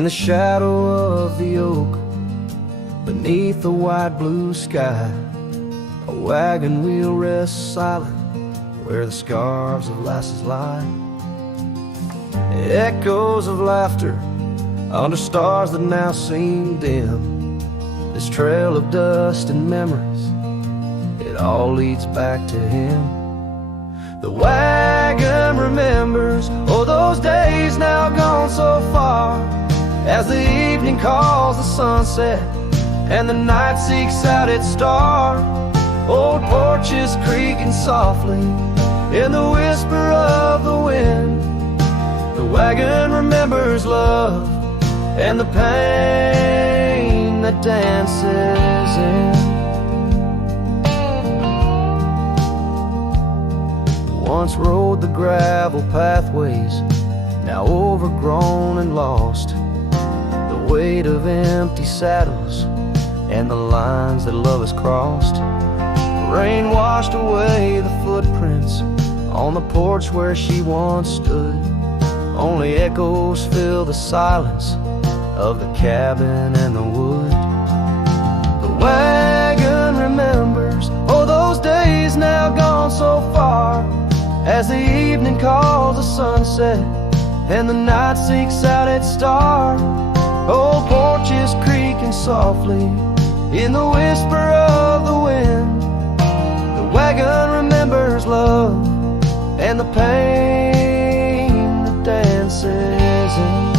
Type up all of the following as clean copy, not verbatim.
In the shadow of the oak, beneath the wide blue sky, a wagon wheel rests silent where the scarves of lasses lie. Echoes of laughter under stars that now seem dim. This trail of dust and memories, it all leads back to him. The wagon remembers, oh, those days now gone so far, as the evening calls the sunset and the night seeks out its star. Old porches creaking softly in the whisper of the wind. The wagon remembers love and the pain that dances in. Once rode the gravel pathways, now overgrown and lost. The weight of empty saddles and the lines that love has crossed. Rain washed away the footprints on the porch where she once stood. Only echoes fill the silence of the cabin and the wood. The wagon remembers, oh, those days now gone so far, as the evening calls the sunset and the night seeks out its star. Old porches creaking softly in the whisper of the wind. The wagon remembers love and the pain that dances in.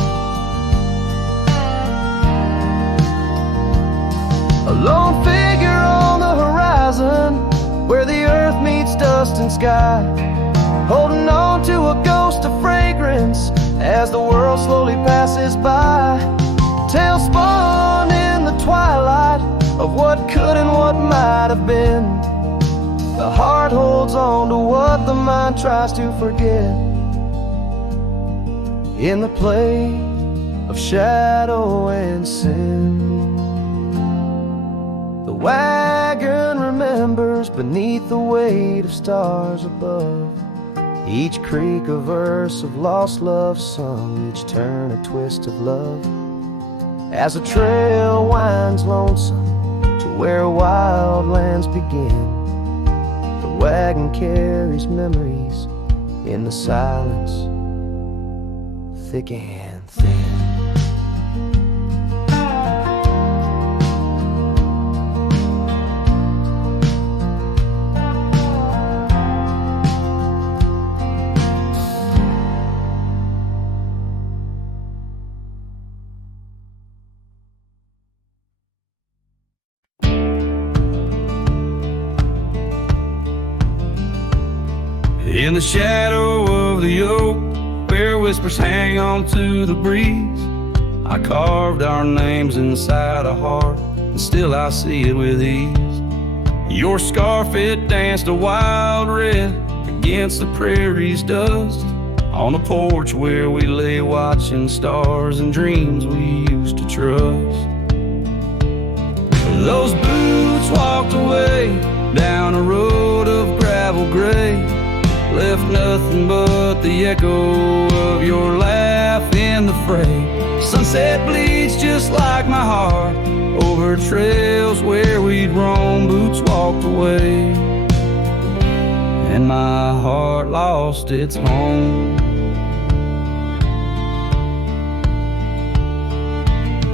A lone figure on the horizon where the earth meets dust and sky, holding on to a ghost of fragrance as the world slowly passes by. Tales spun in the twilight of what could and what might have been. The heart holds on to what the mind tries to forget. In the play of shadow and sin, the wagon remembers beneath the weight of stars above. Each creak a verse of lost love sung, each turn a twist of love. As the trail winds lonesome to where wild lands begin, the wagon carries memories in the silence, thick and thin. In the shadow of the oak, where whispers hang on to the breeze, I carved our names inside a heart, and still I see it with ease. Your scarf, it danced a wild red against the prairie's dust, on a porch where we lay watching stars and dreams we used to trust. Those boots walked away down a road of gravel gray, left nothing but the echo of your laugh in the fray. Sunset bleeds just like my heart over trails where we'd roam. Boots walked away and my heart lost its home.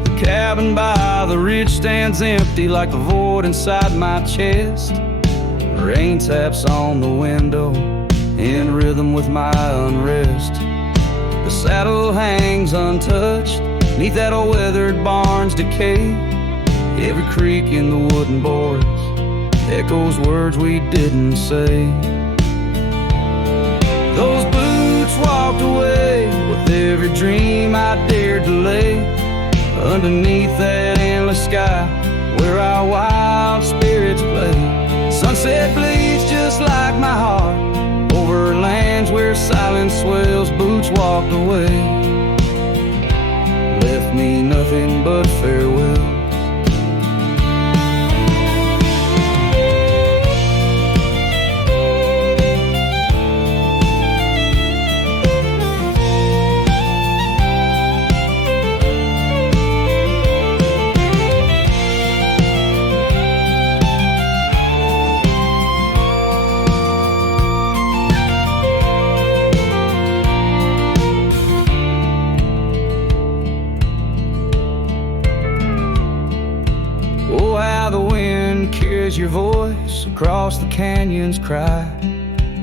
The cabin by the ridge stands empty like the void inside my chest. Rain taps on the window in rhythm with my unrest. The saddle hangs untouched neath that old weathered barn's decay. Every creak in the wooden boards echoes words we didn't say. Those boots walked away with every dream I dared to lay underneath that endless sky where our wild spirits play. Sunset bleeds just like my heart over lands where silence swells. Boots walked away, left me nothing but farewells. is your voice across the canyon's cry,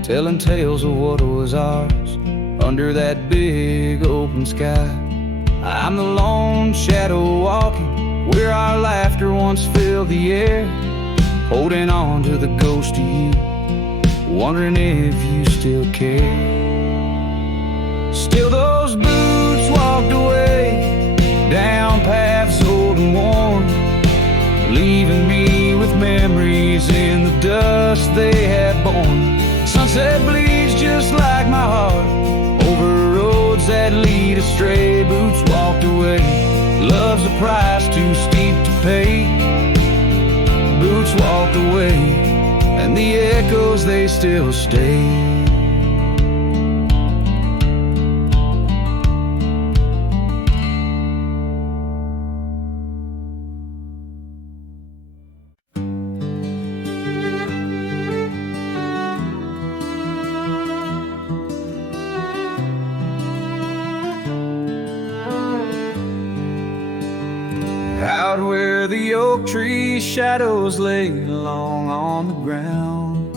telling tales of what was ours under that big open sky. I'm the lone shadow walking where our laughter once filled the air, holding on to the ghost of you, wondering if you still care. Still those boots walked away down paths old and worn, leaving me with memories in the dust they had borne. Sunset bleeds just like my heart over roads that lead astray. Boots walked away, love's a price too steep to pay. Boots walked away, and the echoes they still stay. Out where the oak tree shadows lay long on the ground,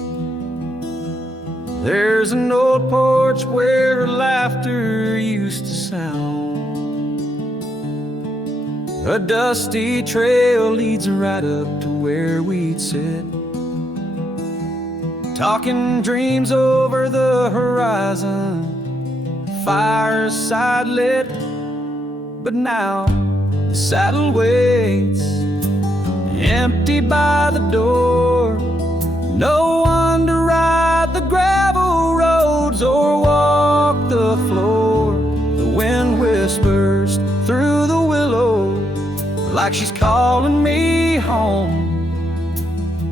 there's an old porch where laughter used to sound. A dusty trail leads right up to where we'd sit, talking dreams over the horizon, fireside lit. But now the saddle waits, empty by the door. No one to ride the gravel roads or walk the floor. The wind whispers through the willow like she's calling me home.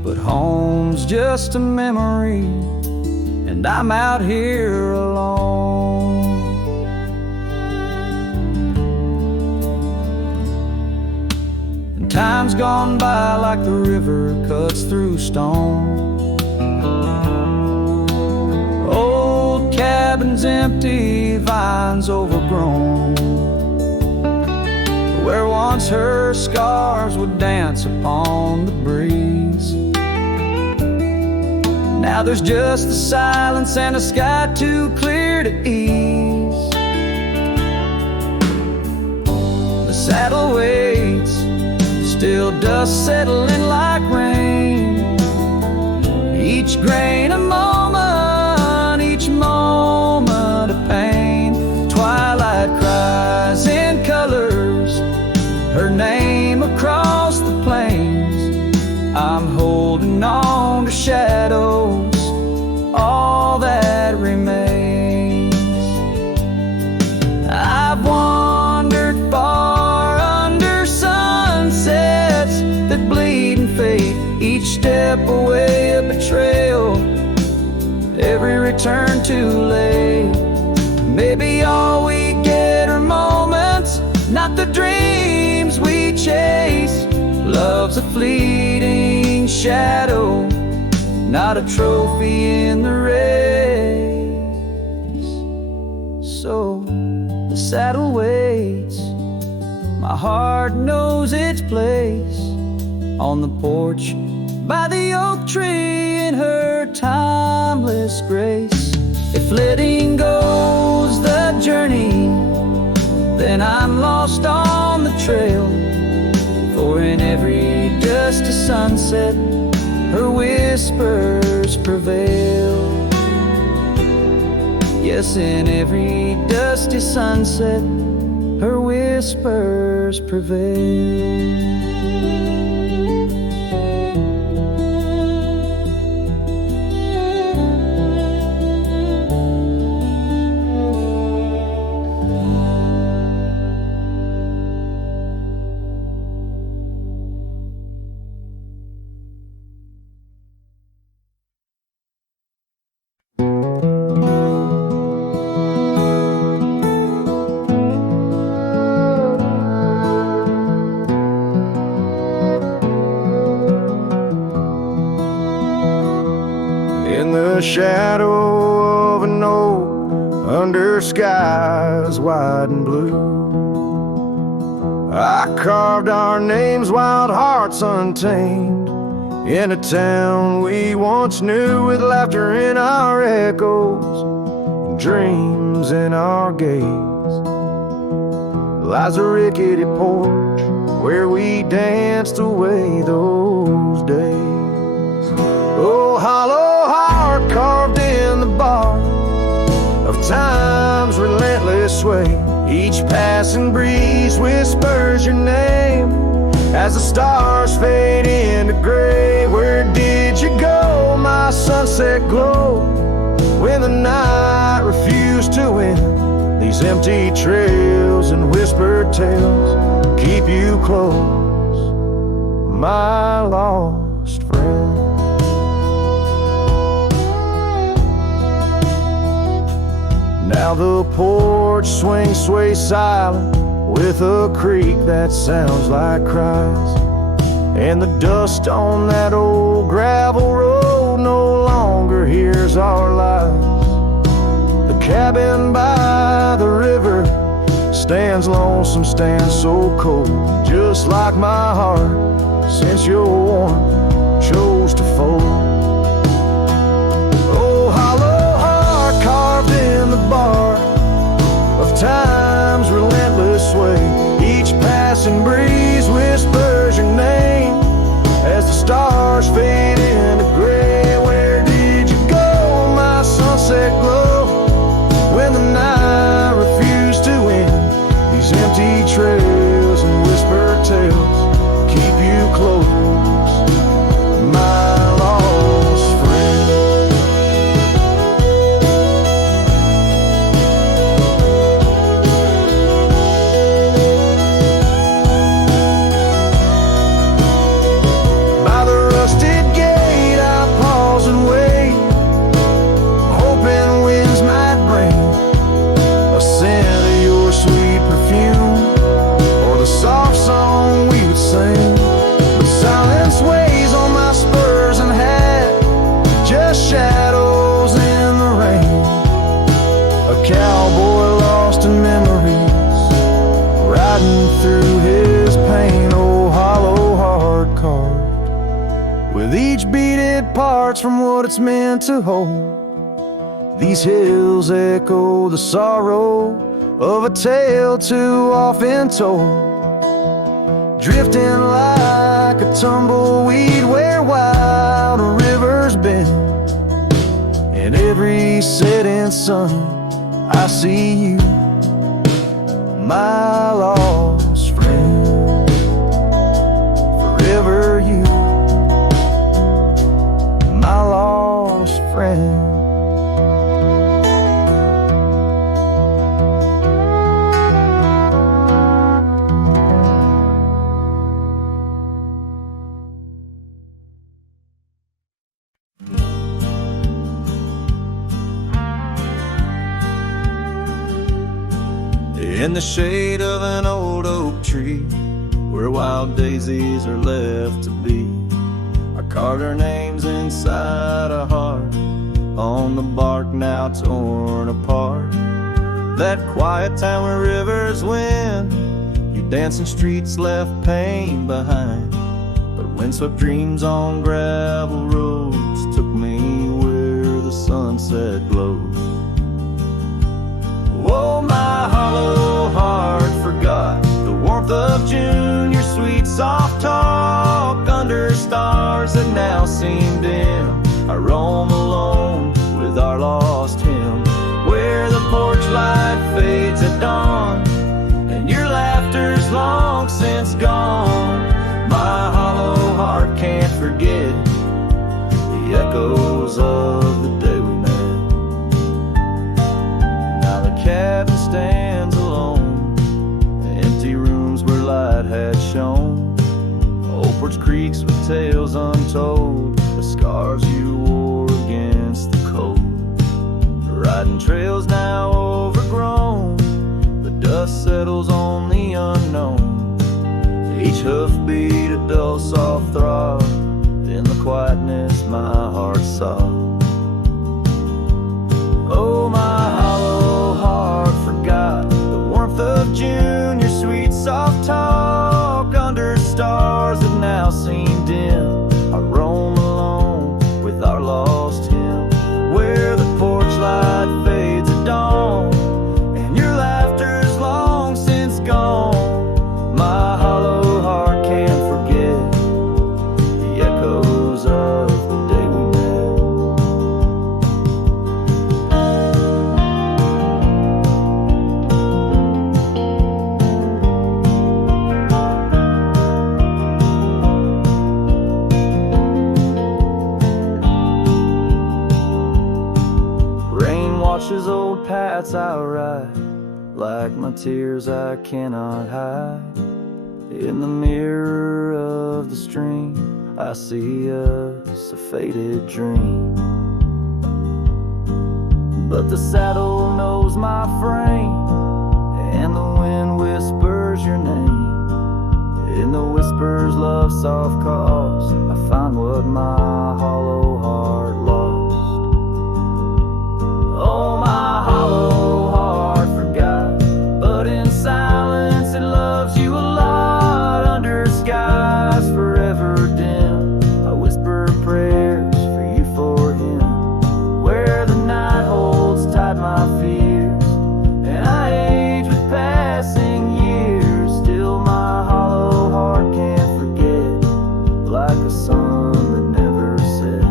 But home's just a memory, and I'm out here alone. Time's gone by like the river cuts through stone. Old cabins empty, vines overgrown, where once her scars would dance upon the breeze. Now there's just the silence and a sky too clear to ease. The saddle waits, still dust settling like rain. Each grain a moment, each moment a pain. Twilight cries in colors, her name across the plains. I'm holding on to shadows, all that remains. I've wandered far under sunsets that bleed and fade, each step away a betrayal, every return too late. Maybe all we get are moments, not the dreams we chase. Love's a fleeting shadow, not a trophy in the race. So the saddle waits, my heart knows its place on the porch by the oak tree in her timeless grace. If letting go's the journey, then I'm lost on the trail. For in every dusty sunset, her whispers prevail. Yes, in every dusty sunset, her whispers prevail. The shadow of an oak under skies wide and blue, I carved our names, wild hearts untamed, in a town we once knew, with laughter in our echoes, dreams in our gaze, lies a rickety porch where we danced away those days. Oh, hollow heart carved in the bark of time's relentless sway, each passing breeze whispers your name as the stars fade into gray. Where did you go, my sunset glow, when the night refused to end? These empty trails and whispered tales keep you close, my lost friend. Now the porch swings, sways silent with a creak that sounds like cries, and the dust on that old gravel road no longer hears our lies. The cabin by the river stands lonesome, stands so cold, just like my heart since your warmth chose to fold. Oh, hollow heart carved in the bark of time's relentless sway, each passing breeze whispers your name as the stars fade into gray. Where did you go, my sunset glow, when the night refused to end? These empty trails and whispered tales keep you close, my lost friend. By the rusted gate I pause and wait, hoping winds might bring a scent of your sweet perfume, or the soft song we would sing. But silence weighs on my spurs and hat, just shadows in the rain. A cowboy lost in memories, riding through his pain. Oh, hollow heart carved with each beat it parts from what it's meant to hold. These hills echo the sorrow of a tale too often told, drifting like a tumbleweed where wild rivers bend. In every setting sun I see you, my lost friend. Forever you, my lost friend. In the shade of an old oak tree, where wild daisies are left to be, I carved our names inside a heart on the bark now torn apart. That quiet town where rivers win, your dancing streets left pain behind, but windswept dreams on gravel roads took me where the sunset glows. Oh, my hollow heart forgot the warmth of June, your sweet soft talk under stars that now seem dim. I roam alone with our lost hymn, where the porch light fades at dawn and your laughter's long since gone. My hollow heart can't forget the echoes of the day we met. Now the cabin stands alone, the empty rooms where light had shone, old porch creaks with tales untold, the scars you wore against the cold. The riding trails now overgrown, the dust settles on the unknown, each hoofbeat a dull soft throb, in the quietness my heart sobbed. Oh, my hollow heart forgot the warmth of June, your sweet soft talk under stars that now seem dim. I roam nights I write, like my tears I cannot hide. In the mirror of the stream, I see us a faded dream. But the saddle knows my frame, and the wind whispers your name. In the whispers love soft calls, I find what my hollow heart lost. Oh, my hollow heart forgot, but in silence it loves you a lot. Under skies forever dim, I whisper prayers for you, for him. Where the night holds tight my fears, and I age with passing years. Still my hollow heart can't forget, like a sun that never sets.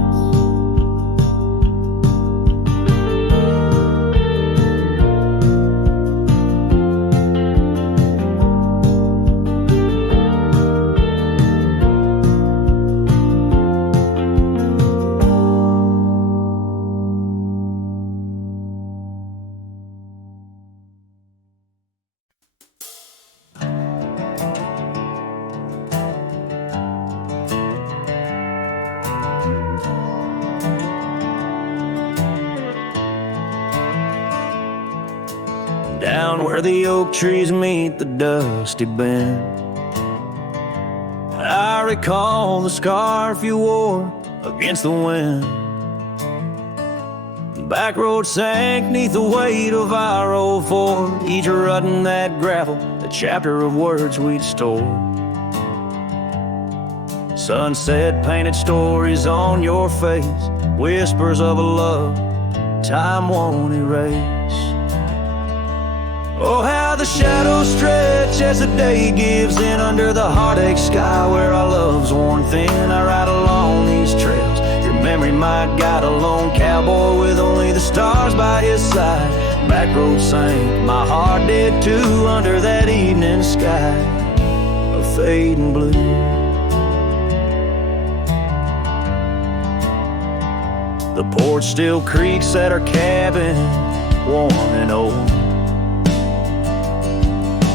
Down where the oak trees meet the dusty bend, I recall the scarf you wore against the wind. The back road sank neath the weight of our old Ford, each rut in that gravel, the chapter of words we'd stored. Sunset painted stories on your face, whispers of a love time won't erase. Oh, how the shadows stretch as the day gives in under the heartache sky where our love's worn thin. I ride along these trails, your memory might guide a lone cowboy with only the stars by his side. Back road sank, my heart did too, under that evening sky of fading blue. The porch still creaks at our cabin, worn and old.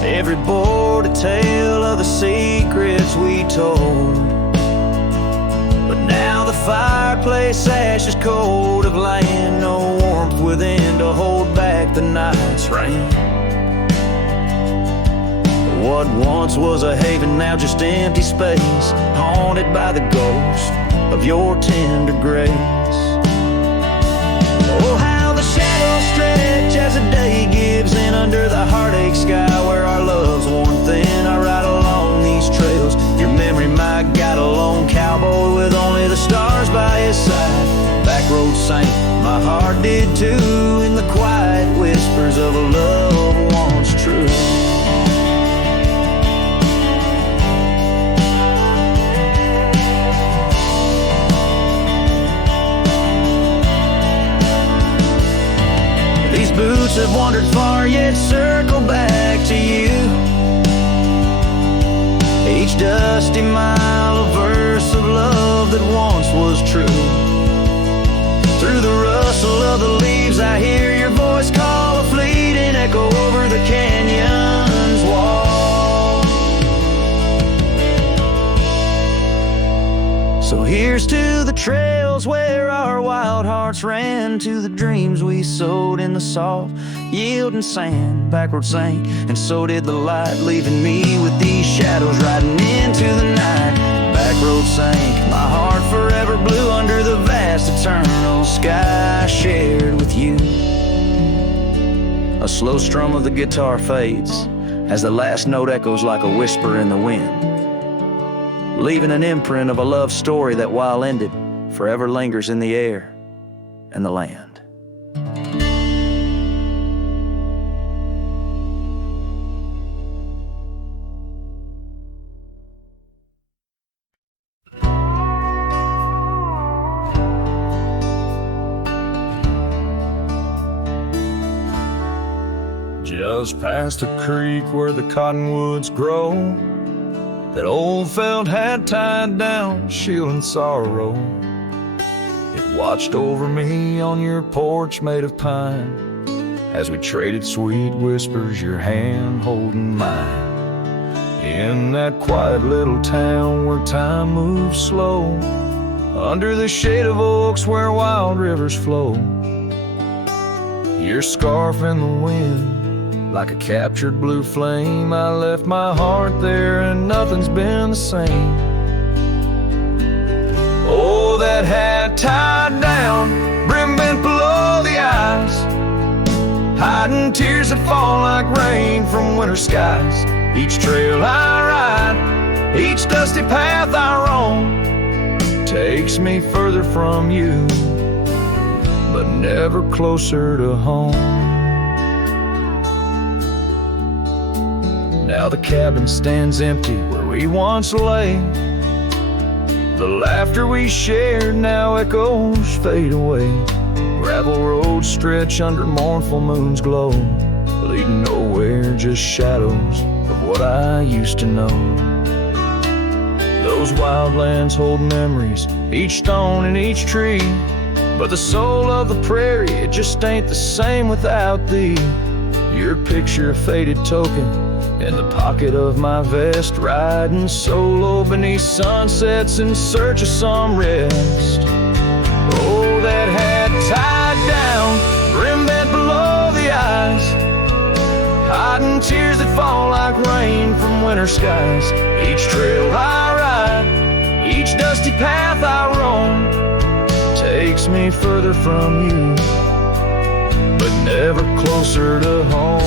Every board a tale of the secrets we told. But now the fireplace ash is cold of land, no warmth within to hold back the night's rain. What once was a haven, now just empty space, haunted by the ghost of your tender grace. Oh, how the shadows stretch as the day gives in under the heartache sky where our love's worn thin. I ride along these trails, your memory might guide a lone cowboy with only the stars by his side. Back road sank, my heart did too, in the quiet whispers of a love once true. These boots have wandered far, yet circle back to you. Each dusty mile, a verse of love that once was true. Through the rustle of the leaves, I hear your voice call, a fleeting echo over the canyon's wall. So here's to the trails where our wild hearts ran, to the dreams we sowed in the soft yielding sand. Backward sank, and so did the light, leaving me with these shadows riding into the night. Back road sank, my heart forever blue under the vast eternal sky shared with you. A slow strum of the guitar fades as the last note echoes like a whisper in the wind, leaving an imprint of a love story that, while ended, forever lingers in the air and the land. Just past a creek where the cottonwoods grow, that old felt had tied down, shielding sorrow. It watched over me on your porch made of pine, as we traded sweet whispers, your hand holding mine. In that quiet little town where time moves slow, under the shade of oaks where wild rivers flow, your scarf in the wind, like a captured blue flame. I left my heart there and nothing's been the same. Oh, that hat tied down, brim bent below the eyes, hiding tears that fall like rain from winter skies. Each trail I ride, each dusty path I roam, takes me further from you, but never closer to home. Now the cabin stands empty where we once lay. The laughter we shared, now echoes fade away. Gravel roads stretch under mournful moon's glow, leading nowhere, just shadows of what I used to know. Those wildlands hold memories, each stone and each tree, but the soul of the prairie, it just ain't the same without thee. Your picture, a faded token, in the pocket of my vest, riding solo beneath sunsets in search of some rest. Oh, that hat tied down, brim bent below the eyes, hiding tears that fall like rain from winter skies. Each trail I ride, each dusty path I roam, takes me further from you, but never closer to home.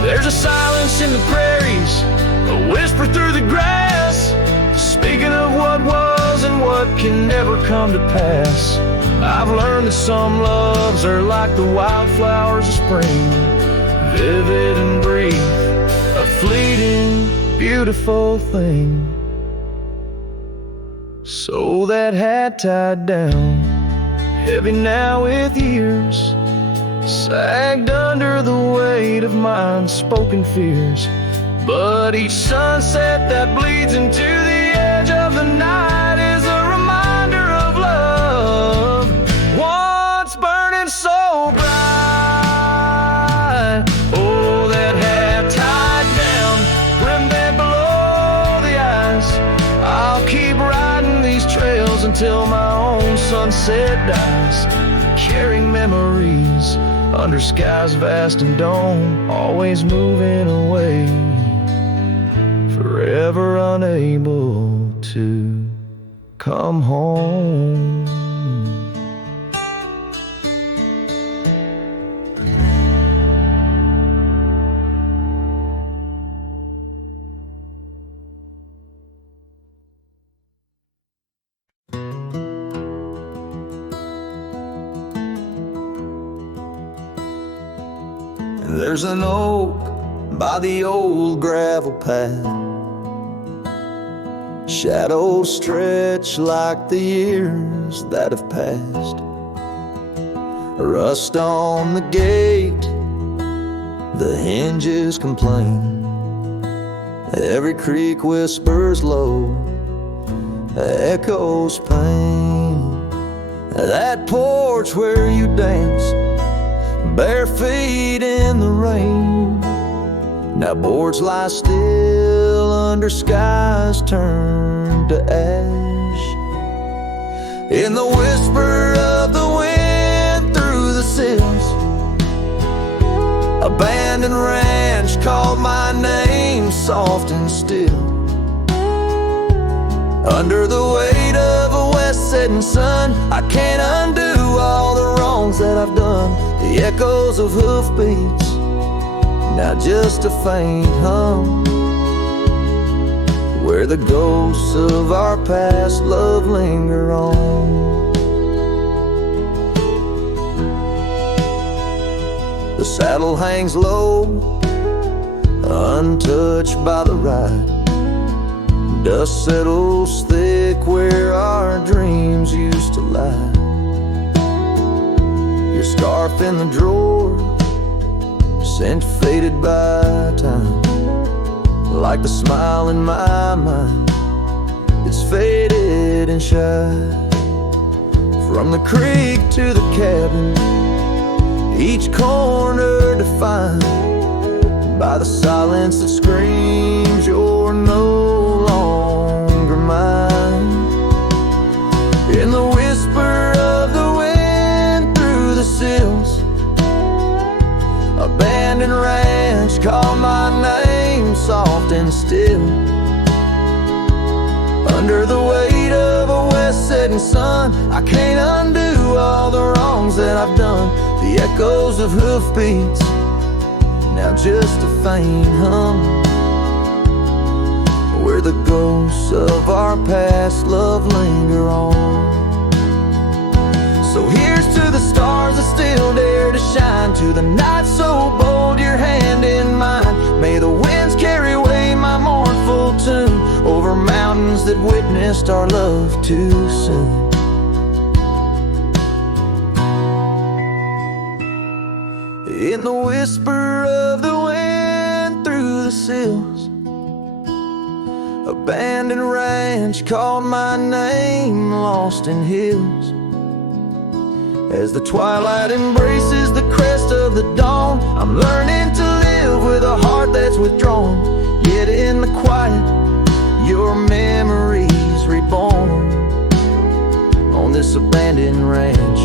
There's a silence in the prairies, a whisper through the grass, speaking of what was and what can never come to pass. I've learned that some loves are like the wildflowers of spring, vivid and brief, a fleeting, beautiful thing. So that hat tied down, heavy now with years, sagged under the weight of my unspoken fears. But each sunset that bleeds into the edge of the night is a reminder of love, once burning so bright. Oh, that hat tied down, brim bent below the eyes, I'll keep riding these trails until my own sunset dies, carrying memories under skies vast and dome, always moving away, forever unable to come home. There's an oak by the old gravel path, shadows stretch like the years that have passed. Rust on the gate, the hinges complain, every creak whispers low, echoes pain. That porch where you danced, bare feet in the rain, now boards lie still under skies turned to ash. In the whisper of the wind through the sills, abandoned ranch called my name soft and still. Under the weight of a west setting sun, I can't undo all the wrongs that I've done. The echoes of hoofbeats, now just a faint hum, where the ghosts of our past love linger on. The saddle hangs low, untouched by the ride. Dust settles thick where our dreams used to lie. Your scarf in the drawer, scent faded by time, like the smile in my mind, it's faded and shy. From the creek to the cabin, each corner defined by the silence that screams you're no longer mine. In the whisper of the wind through the sills, abandoned ranch call my name soft and still. Under the weight of a west setting sun, I can't undo all the wrongs that I've done. The echoes of hoofbeats, now just a faint hum, where the ghosts of our past love linger on. So here's to the stars that still dare to shine, to the night so bold your hand in mine. May the winds carry away my mournful tune over mountains that witnessed our love too soon. In the whisper of the wind through the sills, abandoned ranch called my name, lost in hills. As the twilight embraces the crest of the dawn, I'm learning to live with a heart that's withdrawn. Yet in the quiet, your memories reborn on this abandoned ranch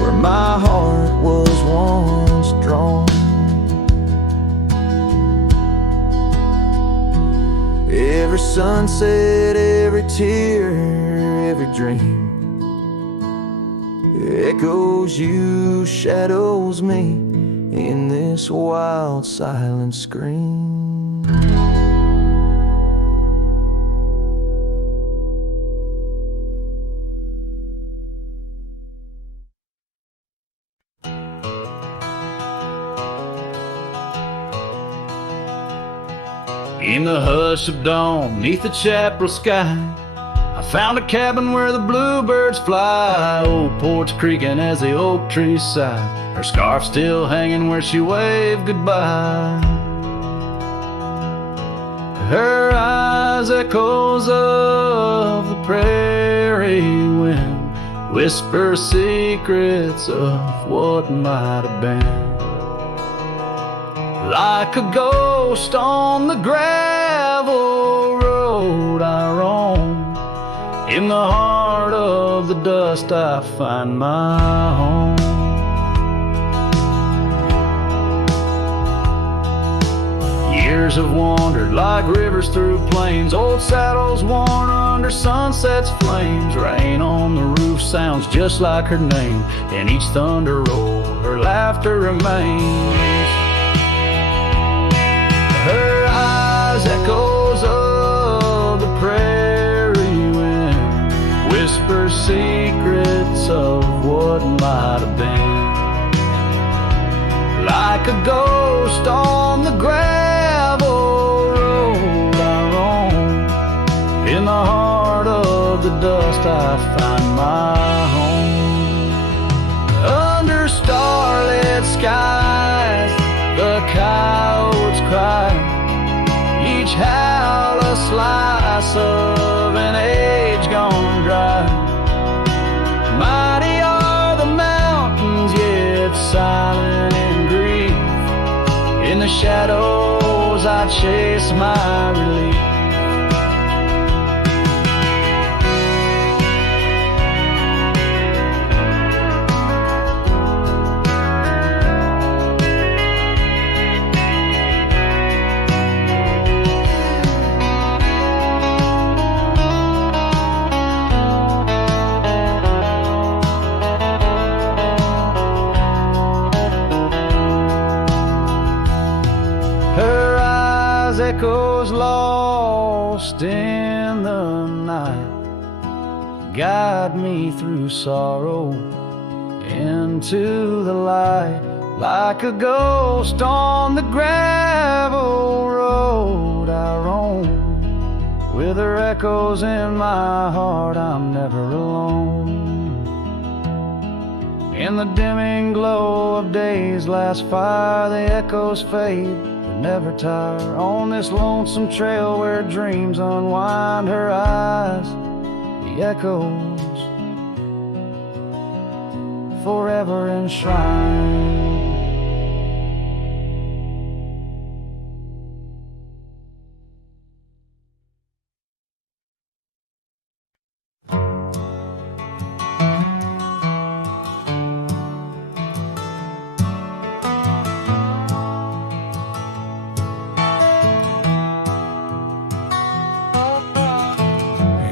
where my heart was once drawn. Every sunset, every tear, every dream echoes you, shadows me in this wild silent scream. In the hush of dawn, neath the chapel sky, I found a cabin where the bluebirds fly. Old porch creaking as the oak trees sigh, her scarf still hanging where she waved goodbye. Her eyes echoes of the prairie wind, whisper secrets of what might have been. Like a ghost on the gravel road I roam, in the heart of the dust I find my home. Years have wandered like rivers through plains, old saddles worn under sunset's flames. Rain on the roof sounds just like her name, in each thunder roll her laughter remains. Her eyes echoes of the prairie wind, whisper secrets of what might have been. Like a ghost on the gravel road I roam, in the heart of the dust I find my home. Under starlit skies the coyotes cry, each howl a slice of an age gone dry. Mighty are the mountains, yet silent in grief. In the shadows I chase my relief. Echoes lost in the night, guide me through sorrow into the light. Like a ghost on the gravel road I roam, with her echoes in my heart I'm never alone. In the dimming glow of day's last fire, the echoes fade never tire. On this lonesome trail where dreams unwind, her eyes, the echoes forever enshrined.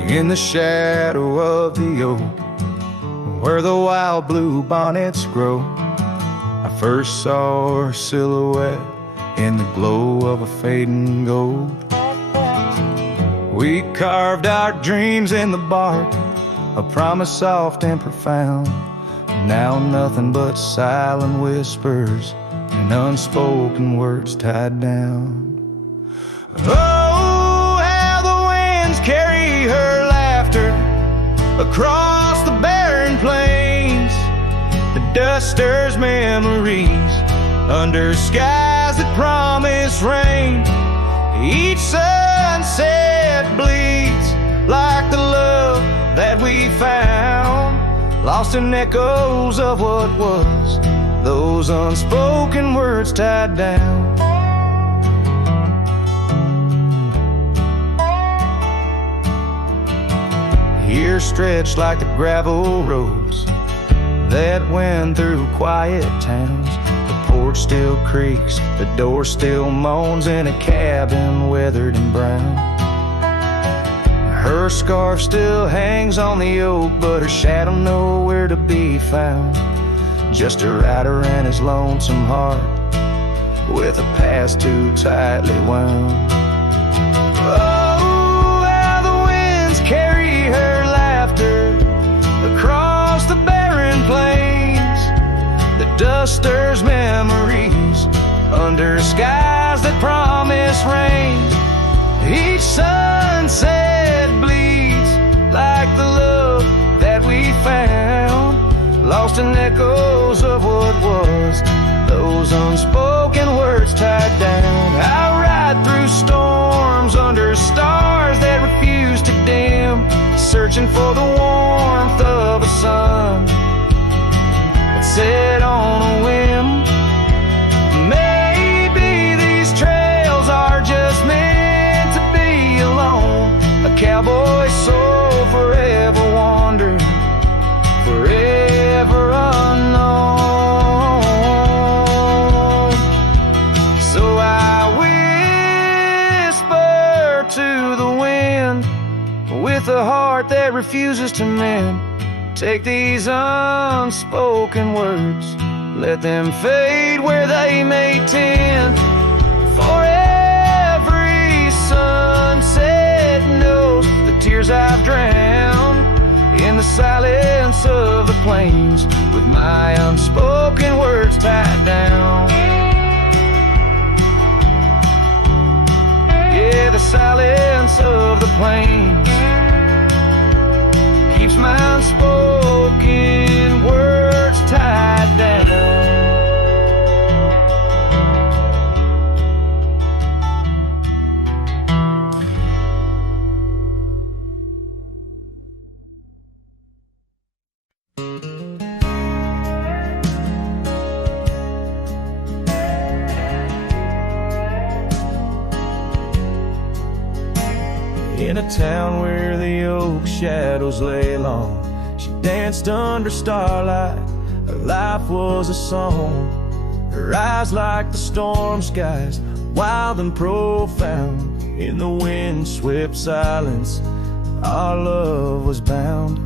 In the shadow of the oak, where the wild blue bonnets grow, I first saw her silhouette in the glow of a fading gold. We carved our dreams in the bark, a promise soft and profound. Now nothing but silent whispers and unspoken words tied down. Oh, how the winds carry her laughter across the barren plains. The dust stirs memories under skies that promise rain. Each sunset bleeds like the love that we found, lost in echoes of what was, those unspoken words tied down. Here stretched like the gravel roads that went through quiet towns. The porch still creaks, the door still moans in a cabin weathered and brown. Her scarf still hangs on the oak, but her shadow nowhere to be found. Just a rider and his lonesome heart, with a past too tightly wound. Oh, how the winds carry her laughter across the barren plains. The dust stirs memories under skies that promise rain. Each sunset bleeds like the love that we found, lost in echoes of what was, those unspoken words tied down. I ride through storms under stars that refuse to dim, searching for the warmth of a sun that set on a whim. Maybe these trails are just meant to be alone. A cowboy soul forever wandering, forever unknown. So I whisper to the wind with a heart that refuses to mend. Take these unspoken words, let them fade where they may tend. For every sunset knows the tears I've drowned in the silence of the plains, with my unspoken words tied down. Yeah, the silence of the plains keeps my unspoken words tied down. In a town where the oak shadows lay long, she danced under starlight. Her life was a song. Her eyes like the storm skies, wild and profound. In the wind-swept silence, our love was bound.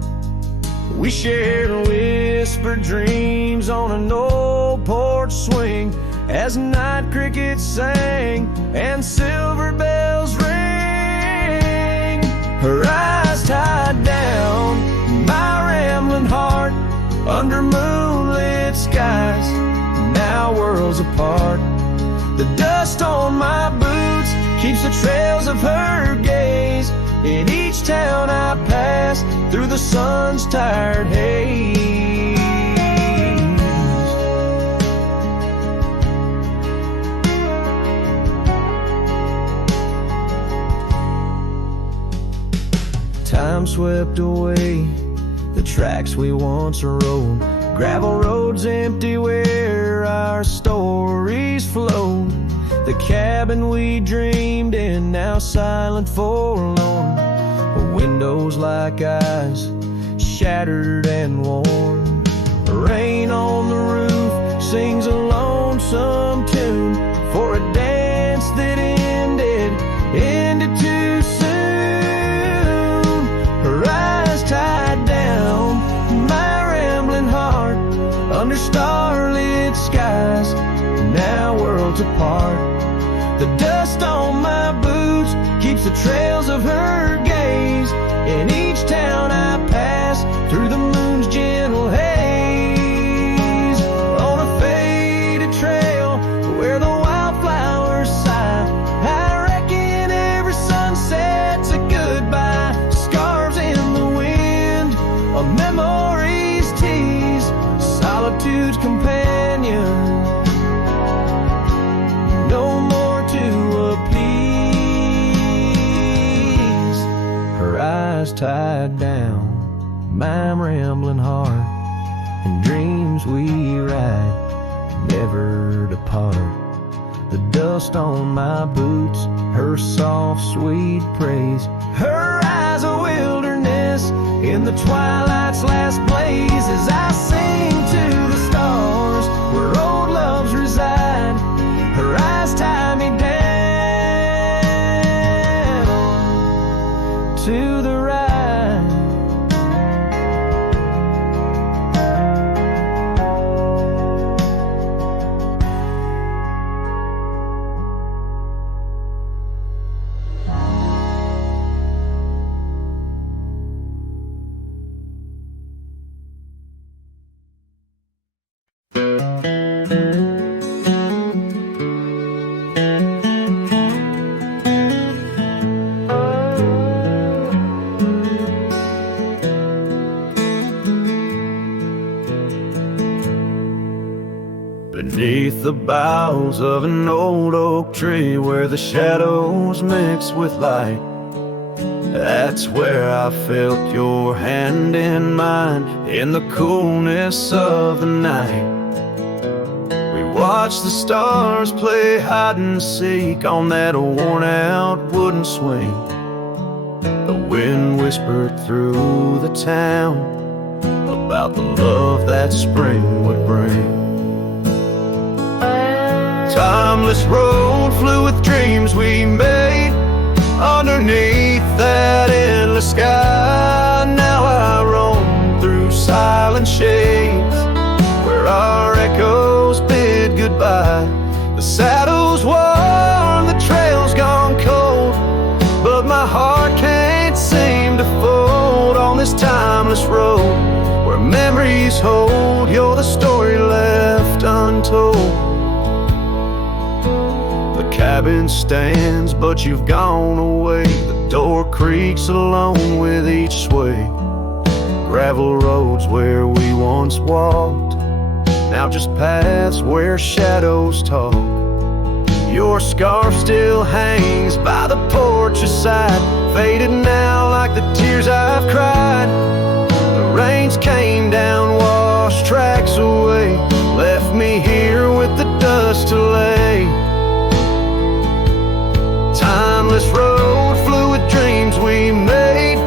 We shared whispered dreams on an old porch swing, as night crickets sang and silver bells rang. Her eyes tied down my rambling heart under moonlit skies, now worlds apart. The dust on my boots keeps the trails of her gaze in each town I pass through the sun's tired haze. Time swept away the tracks we once rode, Gravel roads empty where our stories flowed. The cabin we dreamed in, now silent, forlorn. Windows like eyes, shattered and worn. Rain on the roof sings a lonesome tune for a dance that ended too soon. Her eyes tied down, my rambling heart, under starlit skies, now worlds apart. The dust on my boots keeps the trails of her gaze. In each town I pass, through the moon's gentle haze, on a faded trail where the wildflowers sigh, I reckon every sunset's a goodbye. Scarves in the wind, a memory's tease, solitude's companion, no more to appease. Her eyes tied down, my rambling heart, and dreams we ride never depart. The dust on my boots, her soft sweet praise, her eyes a wilderness in the twilight's last blaze. As I sing to the stars where old loves reside, her eyes tie me down to the ride. Beneath the boughs of an old oak tree where the shadows mix with light, that's where I felt your hand in mine in the coolness of the night. We watched the stars play hide and seek on that worn out wooden swing. The wind whispered through the town about the love that spring would bring. Timeless road flew with dreams we made underneath that endless sky. Now I roam through silent shades where our echoes bid goodbye. The saddle's worn, the trail's gone cold, but my heart can't seem to fold on this timeless road where memories hold. You're the story left untold. The cabin stands, but you've gone away. The door creaks alone with each sway. Gravel roads where we once walked, now just paths where shadows talk. Your scarf still hangs by the porch's side, faded now like the tears I've cried. The rains came down, washed tracks away, left me here with the dust to lay. Timeless road flew with dreams we made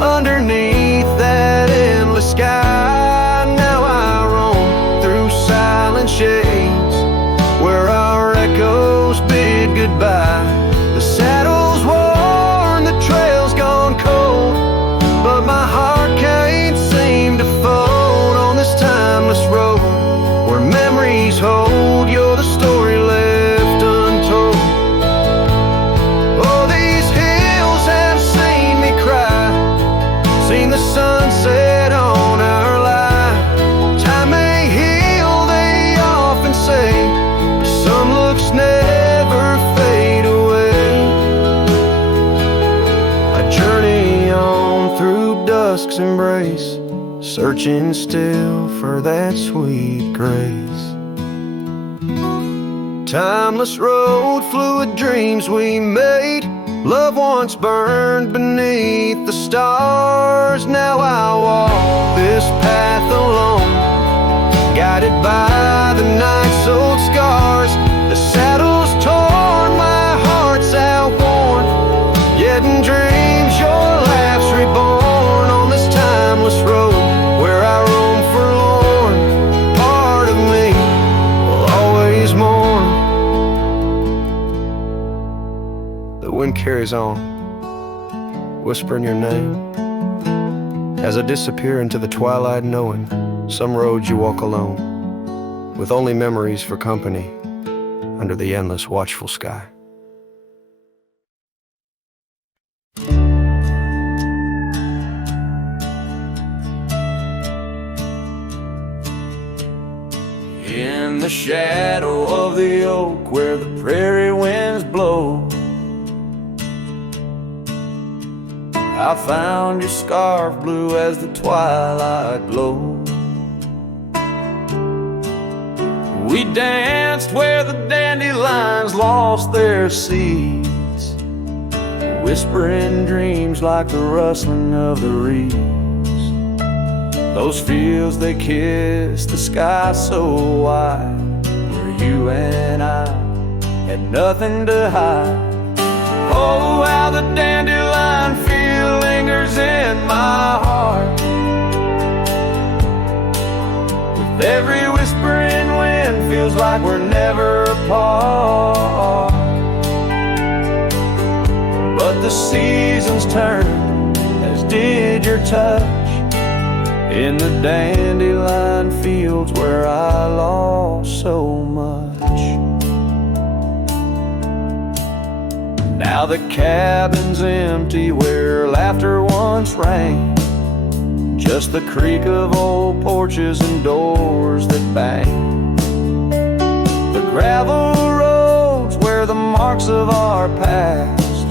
underneath that endless sky. Now I roam through silent shades where our echoes bid goodbye. The saddle's worn, the trail's gone cold, but my heart can't seem to fold on this timeless road where memories hold. You're the story left untold. Seen the sunset on our line. Time may heal, they often say. Some looks never fade away. I journey on through dusk's embrace, searching still for that sweet grace. Timeless road flew with dreams we made. Love once burned beneath the stars. Now I walk this path alone guided by the night's old scars. The saddle's torn, my heart's outworn, yet in dreams your laugh's reborn on this timeless road where I roam forlorn. Part of me will always mourn. The wind carries on, whispering your name as I disappear into the twilight, knowing some roads you walk alone, with only memories for company under the endless watchful sky. In the shadow of the oak where the prairie winds blow, I found your scarf blue as the twilight glowed. We danced where the dandelions lost their seeds, whispering dreams like the rustling of the reeds. Those fields, they kissed the sky so wide, where you and I had nothing to hide. Oh, how the dandelion feel lingers in my heart, with every whispering wind feels like we're never apart. But the seasons turned, as did your touch, in the dandelion fields where I lost so much. Now the cabin's empty where laughter once rang, just the creak of old porches and doors that bang. The gravel roads where the marks of our past,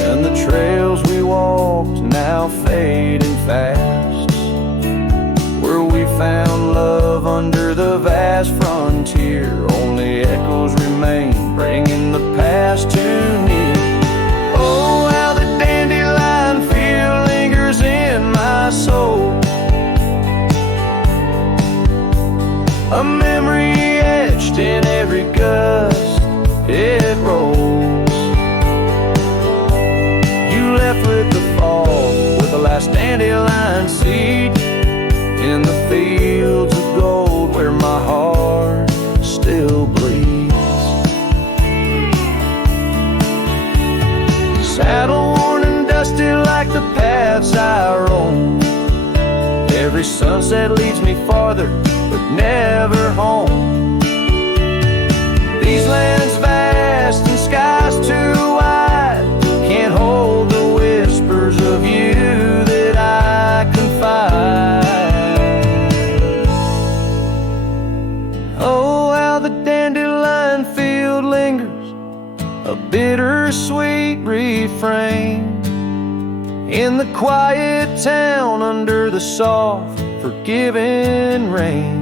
and the trails we walked now fading fast, where we found love under the vast frontier. Only echoes remain, bringing the past too near. Oh, how the dandelion feel lingers in my soul, a memory etched in every gust it rolls. You left with the fall, with the last dandelion seed, in the fields of gold where my heart still bleeds. Saddle worn and dusty like the paths I roam, every sunset leads me farther but never home. These lands vast and skies too wide can't hold the whispers of you that I confide. Oh, how the dandelion field lingers, a bittersweet refrain, in the quiet town under the soft, forgiving rain.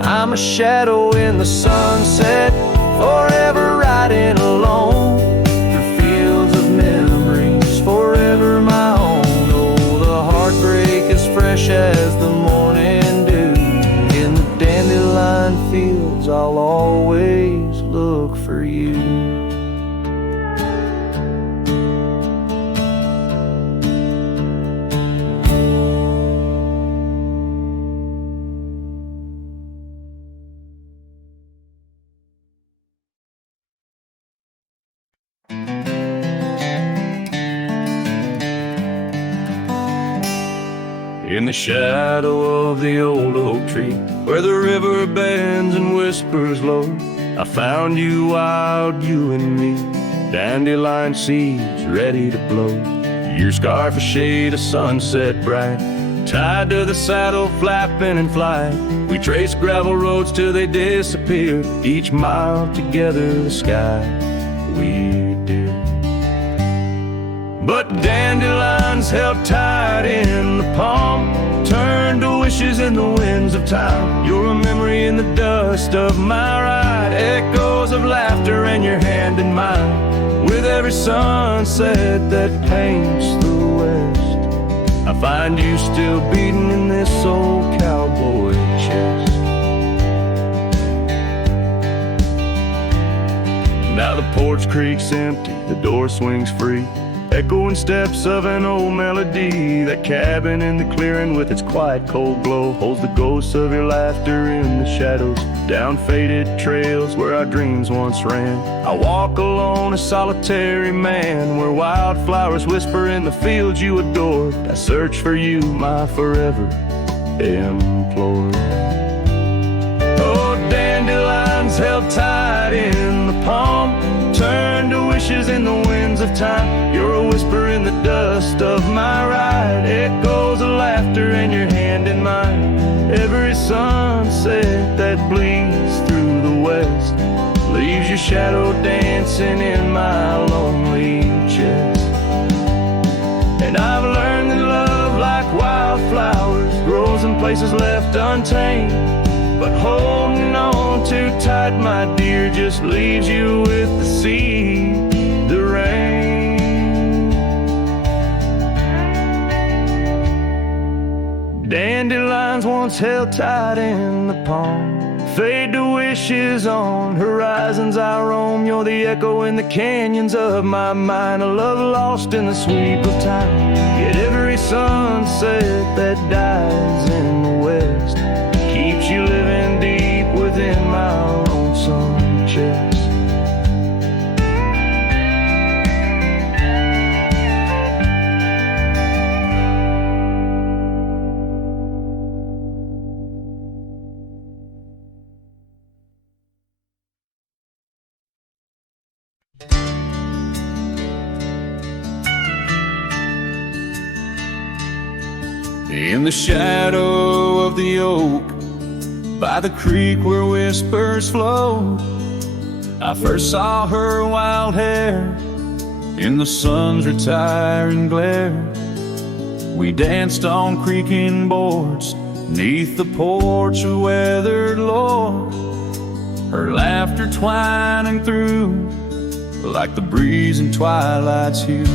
I'm a shadow in the sunset, forever riding alone, through fields of memories, forever my own. Oh, the heartbreak is fresh as the morning dew, in the dandelion fields I'll always look for you. In the shadow of the old oak tree, where the river bends and whispers low, I found you wild, you and me, dandelion seeds ready to blow. Your scarf a shade of sunset bright, tied to the saddle, flapping in flight. We traced gravel roads till they disappeared, each mile together the sky we did. But dandelions held tight in the palm turned to wishes in the winds of time. You're a memory in the dust of my ride, echoes of laughter and your hand in mine. With every sunset that paints the west, I find you still beating in this old cowboy Now the porch creaks empty, the door swings free, echoing steps of an old melody. That cabin in the clearing with its quiet cold glow holds the ghosts of your laughter in the shadows, down faded trails where our dreams once ran. I walk alone, a solitary man, where wildflowers whisper in the fields you adored. I search for you, my forever implored. Oh, dandelions held tight in the palm, turn to wishes in the winds of time. You're a whisper in the dust of my ride, echoes of laughter in your hand in mine. Every sunset that bleeds through the west leaves your shadow dancing in my lonely chest. And I've learned that love, like wildflowers, grows in places left untamed. But holding on too tight, my dear, just leaves you with the sea, the rain. Dandelions once held tight in the palm, fade to wishes on horizons I roam. You're the echo in the canyons of my mind, a love lost in the sweep of time. Yet every sunset that dies in the west keeps you living deep within my lonesome chest. In the shadow of the oak, by the creek where whispers flow, I first saw her wild hair in the sun's retiring glare. We danced on creaking boards neath the porch of weathered lore, her laughter twining through like the breeze in twilight's hue.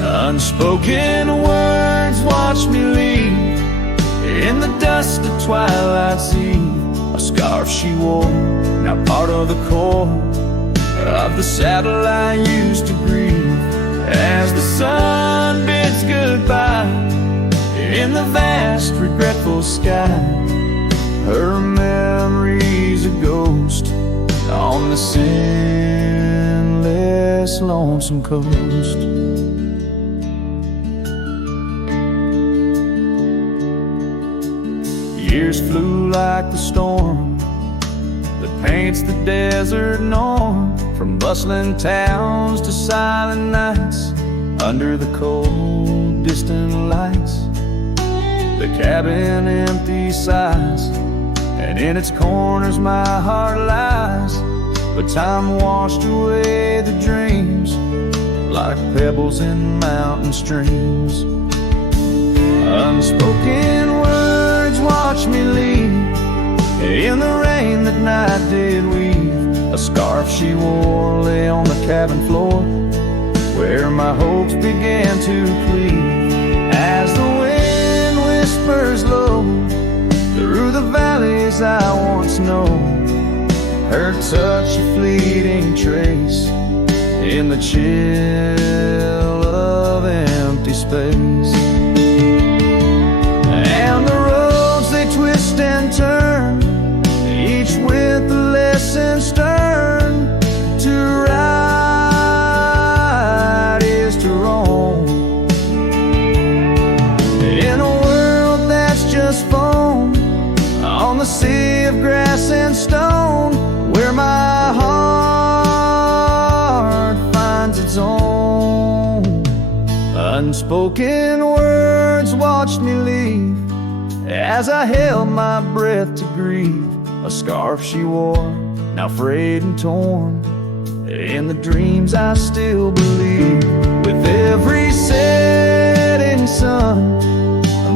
Unspoken words watched me leave in the dust of twilight sea. A scarf she wore, now part of the core of the saddle I used to grieve. As the sun bids goodbye in the vast regretful sky, her memory's a ghost on the scentless lonesome coast. Years flew like the storm that paints the desert norm, from bustling towns to silent nights under the cold distant lights. The cabin empty sighs, and in its corners my heart lies. But time washed away the dreams like pebbles in mountain streams. Unspoken words watch me leave in the rain that night did weave. A scarf she wore lay on the cabin floor where my hopes began to cleave. As the wind whispers low through the valleys I once known, her touch a fleeting trace in the chill of empty space. And the roads they twist and turn, each with a lesson stern. To ride is to roam in a world that's just foam on the sea of grass and stone, where my heart finds its own. Unspoken words watched me leave as I held my breath to grieve. A scarf she wore, now frayed and torn, in the dreams I still believe. With every setting sun,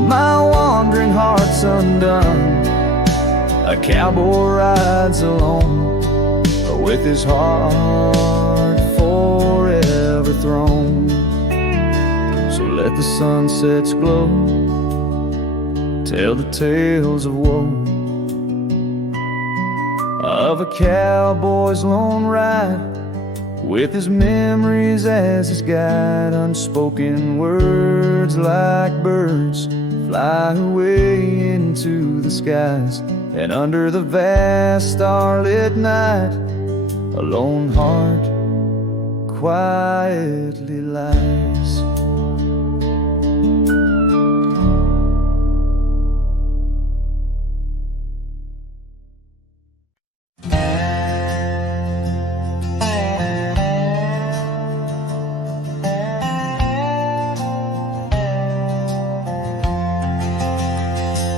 my wandering heart's undone. A cowboy rides alone, with his heart forever thrown. So let the sunsets glow, tell the tales of woe, of a cowboy's lone ride, with his memories as his guide. Unspoken words like birds fly away into the skies, and under the vast starlit night, a lone heart quietly lies.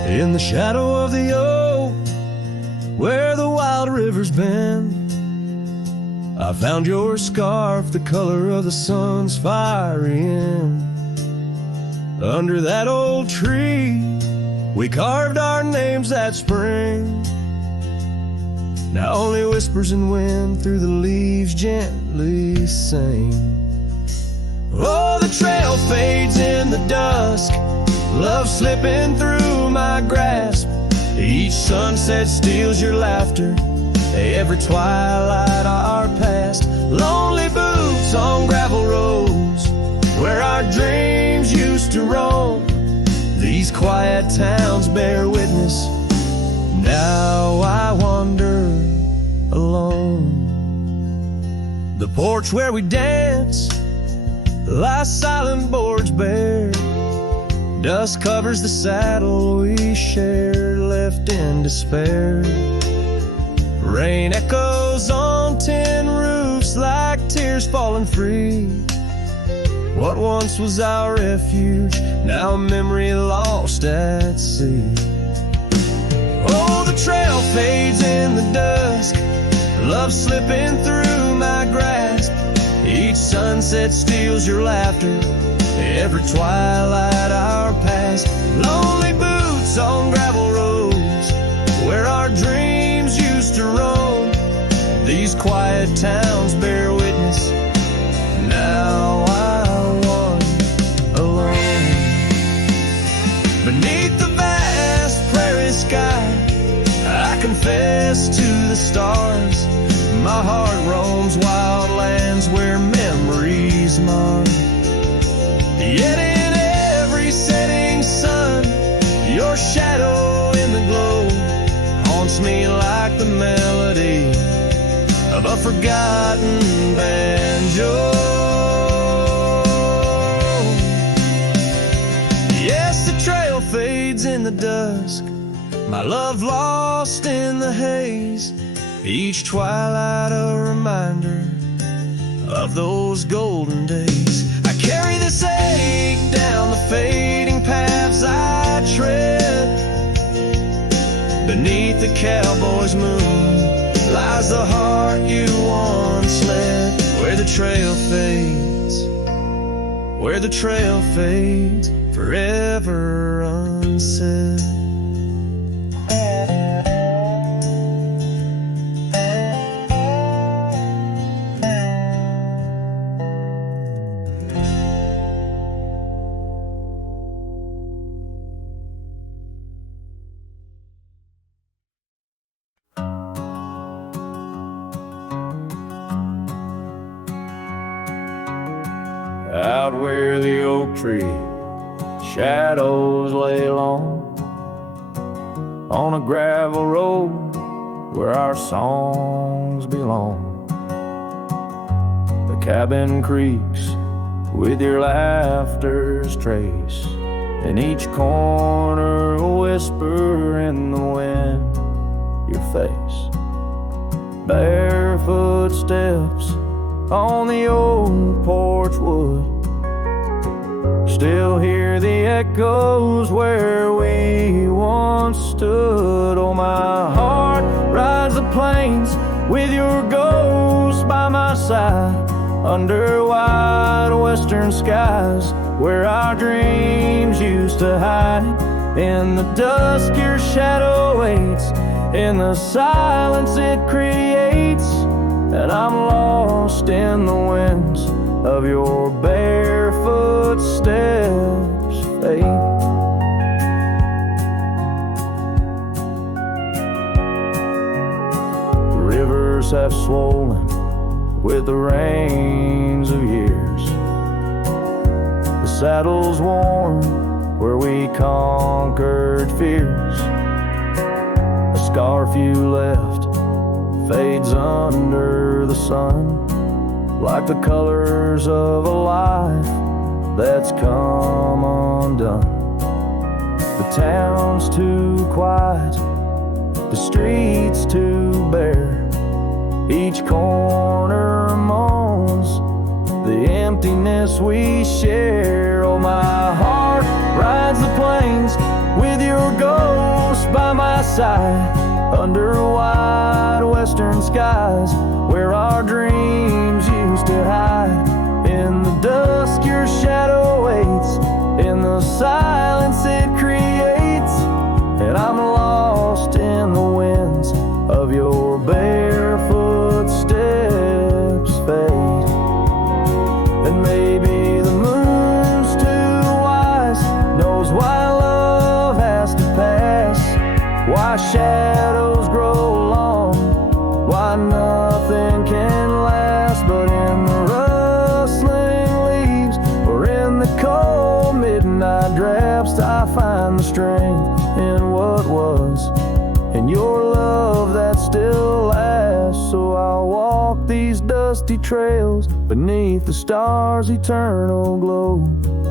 In the shadow of the oak, where the wild river's bend, I found your scarf, the color of the sun's fiery end. Under that old tree, we carved our names that spring. Now only whispers and wind through the leaves gently sing. Oh, the trail fades in the dusk, love slipping through my grasp. Each sunset steals your laughter, every twilight our past. Lonely boots on gravel roads, where our dreams used to roam. These quiet towns bear witness, now I wander alone. The porch where we dance lies silent, boards bare. Dust covers the saddle we shared, left in despair. Rain echoes on tin roofs like tears falling free. What once was our refuge, now a memory lost at sea. Oh, the trail fades in the dusk, love slipping through my grasp. Each sunset steals your laughter, every twilight our past. Lonely boots on gravel roads, where our dreams used to roam. These quiet towns bear witness, now I wander alone. Beneath the vast prairie sky, I confess to the stars. My heart roams wild lands where memories mar. Yet in every setting sun, your shadow in the glow haunts me like the melody of a forgotten banjo. Yes, the trail fades in the dusk, my love lost in the haze. Each twilight a reminder of those golden days. I carry this ache down the fading paths I tread. Beneath the cowboy's moon lies the heart you once led. Where the trail fades, where the trail fades, forever unsaid. Out where the oak tree shadows lay long, on a gravel road where our songs belong. The cabin creaks with your laughter's trace, in each corner a whisper in the wind, your face. Barefoot steps on the old porch wood, still hear the echoes where we once stood. Oh, my heart rides the plains with your ghost by my side, under wide western skies where our dreams used to hide. In the dusk your shadow waits, in the silence it creates, and I'm lost in the winds of your barefoot steps, fate. have swollen with the rains of years. The saddle's worn where we conquered fears. A scarf you left fades under the sun, like the colors of a life that's come undone. The town's too quiet, the streets too bare. Each corner moans the emptiness we share. Oh, my heart rides the plains with your ghost by my side, under wide western skies where our dreams used to hide. In the dusk your shadow waits, in the silence it creates, and I'm lost in the winds of your barefoot steps fade. And maybe the moon's too wise, knows why love has to pass, why shadows grow long, why nothing can last. But in the rustling leaves or in the cold midnight drafts, I find the strength in what was, in your love that still lasts. So I'll walk these dusty trails beneath the stars' eternal glow,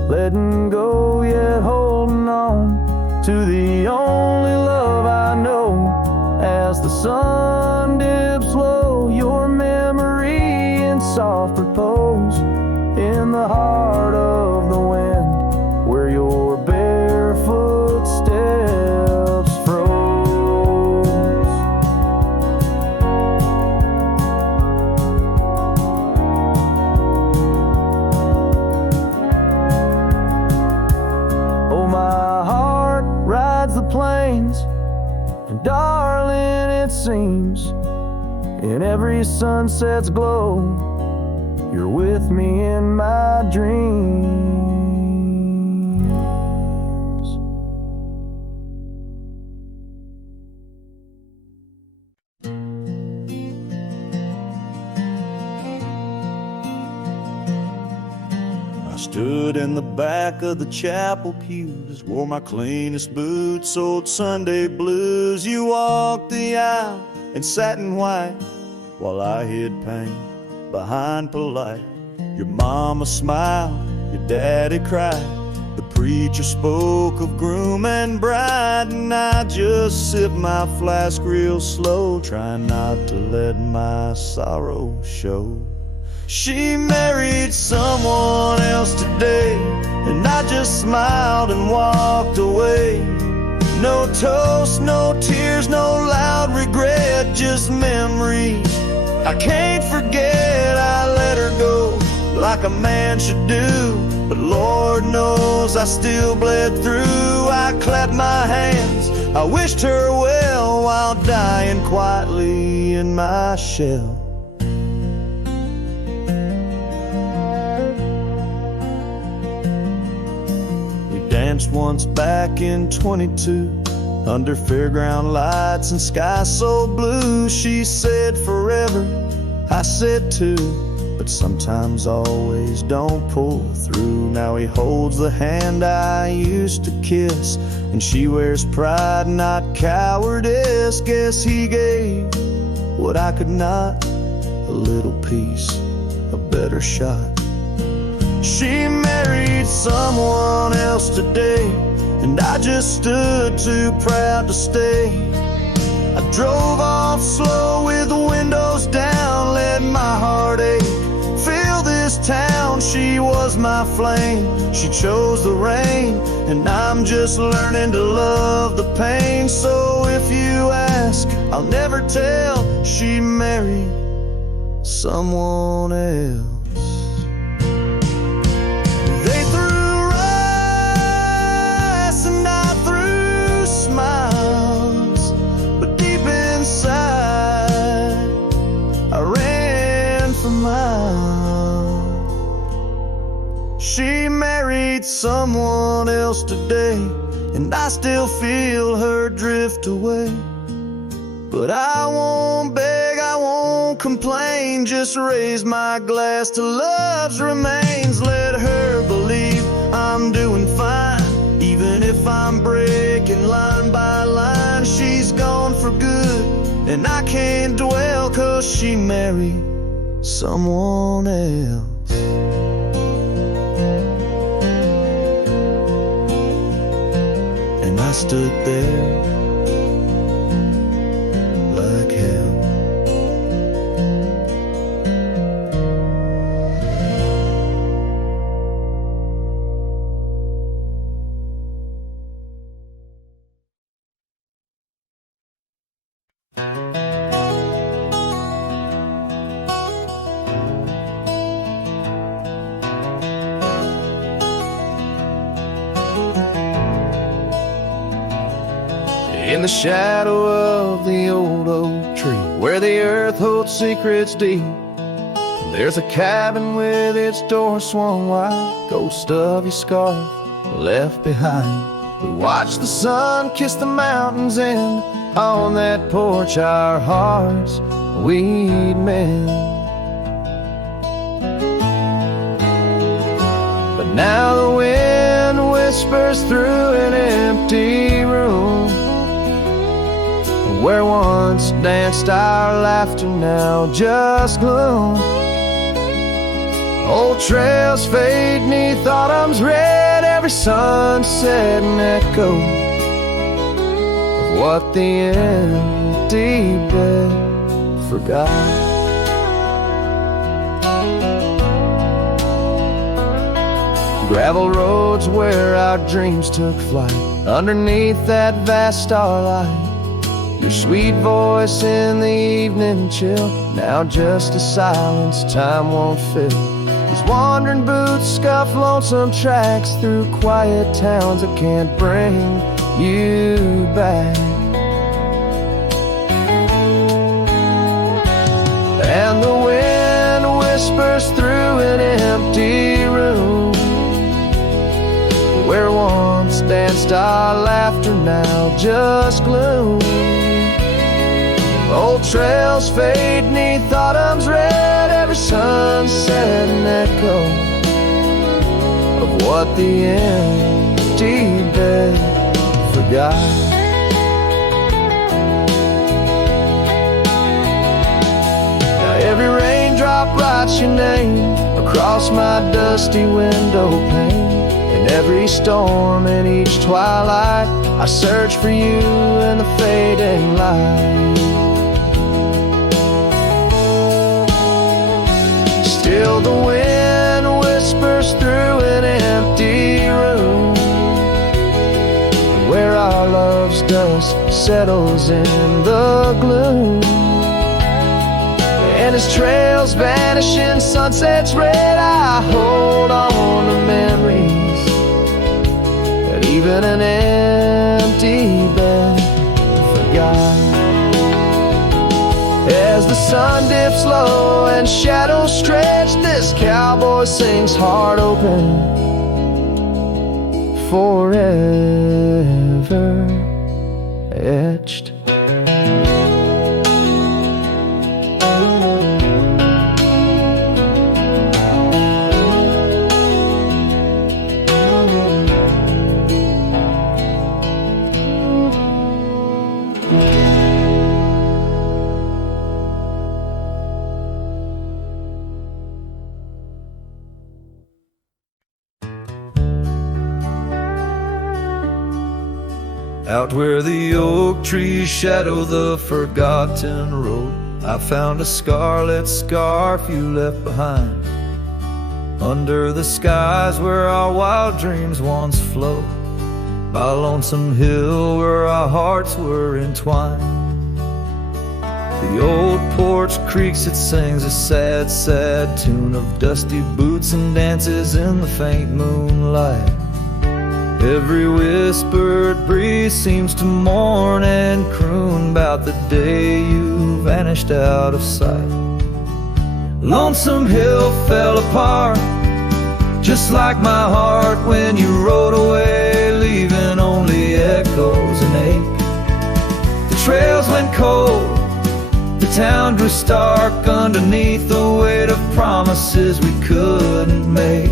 letting go yet holding on to the only love I know. As the sun dips low, your memory in soft repose, in the heart of the wind where your barefoot steps froze. Oh, my heart rides the plains, and darling, it seems in every sunset's glow, you're with me in my dreams. I stood in the back of the chapel pews, wore my cleanest boots, old Sunday blues. You walked the aisle in satin white while I hid pain behind polite. Your mama smiled, your daddy cried. The preacher spoke of groom and bride, and I just sipped my flask real slow, trying not to let my sorrow show. She married someone else today, and I just smiled and walked away. No toast, no tears, no loud regret, just memories I can't forget. I let her go like a man should do, but Lord knows I still bled through. I clapped my hands, I wished her well, while dying quietly in my shell. We danced once back in 22, under fairground lights and sky so blue. She said forever, I said too, but sometimes always don't pull through. Now he holds the hand I used to kiss, and she wears pride, not cowardice. Guess he gave what I could not, a little piece, a better shot. She married someone else today, and I just stood too proud to stay. I drove off slow with the windows down, let my heart ache fill this town. She was my flame, she chose the rain, and I'm just learning to love the pain. So if you ask, I'll never tell. She married someone else. They threw rice and I threw smiles, but deep inside I ran for miles. She married someone else today, and I still feel her drift away. But I won't beg, I won't won't complain, just raise my glass to love's remains. Let her believe I'm doing fine, even if I'm breaking line by line. She's gone for good, and I can't dwell, 'cause she married someone else. And I stood there like hell. In the shadow of the old oak tree, where the earth holds secrets deep, there's a cabin with its door swung wide, ghost of your scarf left behind. We watched the sun kiss the mountains, and on that porch our hearts we'd mend. But now the wind whispers through an empty room, where once danced our laughter, now just gloom. Old trails fade 'neath autumn's red, every sunset an echo of what the empty bed forgot. Gravel roads where our dreams took flight, underneath that vast starlight. Your sweet voice in the evening chill, now just a silence time won't fill. These wandering boots scuff lonesome tracks through quiet towns that can't bring you back. And the wind whispers through an empty room, where once danced our laughter, now just gloom. Old trails fade 'neath autumn's red, every sunset an echo of what the empty bed forgot. Now every raindrop writes your name across my dusty window pane. In every storm and each twilight, I search for you in the fading light. Still the wind whispers through an empty room, where our love's dust settles in the gloom. And as trails vanish in sunset's red, I hold on to memories that even an empty bed forgot. As the sun dips low and shadows stretch, this cowboy sings heart open, forever etched. Out where the oak trees shadow the forgotten road, I found a scarlet scarf you left behind. Under the skies where our wild dreams once flowed, by a lonesome hill where our hearts were entwined. The old porch creaks, it sings a sad, sad tune of dusty boots and dances in the faint moonlight. Every whispered breeze seems to mourn and croon about the day you vanished out of sight. Lonesome Hill fell apart, just like my heart when you rode away, leaving only echoes and ache. The trails went cold, the town grew stark underneath the weight of promises we couldn't make.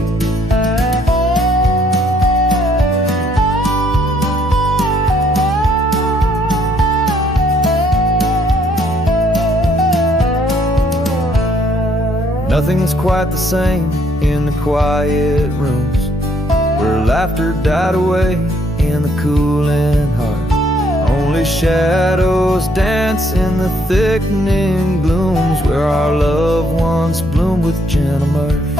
Nothing's quite the same in the quiet rooms where laughter died away in the cooling heart. Only shadows dance in the thickening glooms where our loved ones bloomed with gentle mirth.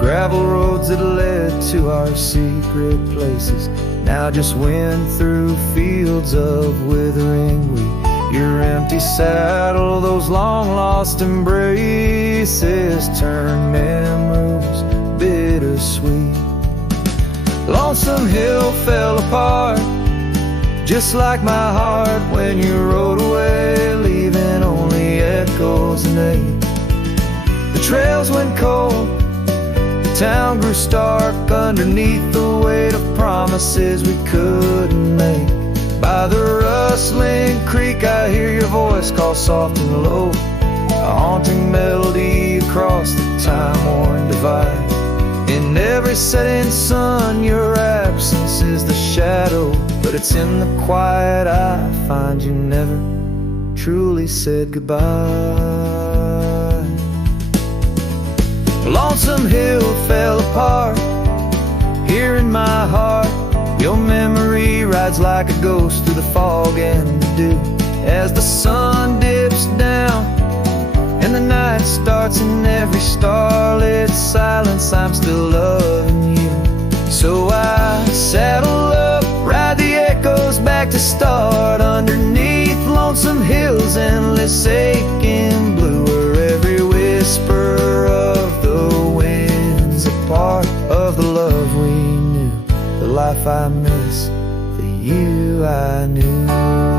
Gravel roads that led to our secret places now just went through fields of withering wheat. Your empty saddle, those long lost embraces turn memories bittersweet. Lonesome Hill fell apart, just like my heart when you rode away, leaving only echoes and ache. The trails went cold, the town grew stark underneath the weight of promises we couldn't make. By the rustling creek I hear your voice call soft and low, a haunting melody across the time-worn divide. In every setting sun your absence is the shadow, but it's in the quiet I find you never truly said goodbye. Lonesome Hill fell apart here in my heart. Your memory rides like a ghost through the fog and the dew as the sun dips down and the night starts. In every starlit silence I'm still loving you. So I saddle up, ride the echoes back to start underneath Lonesome Hill's endless aching blue, where every whisper of the wind's a part of the love we knew, the life I miss, the you I knew.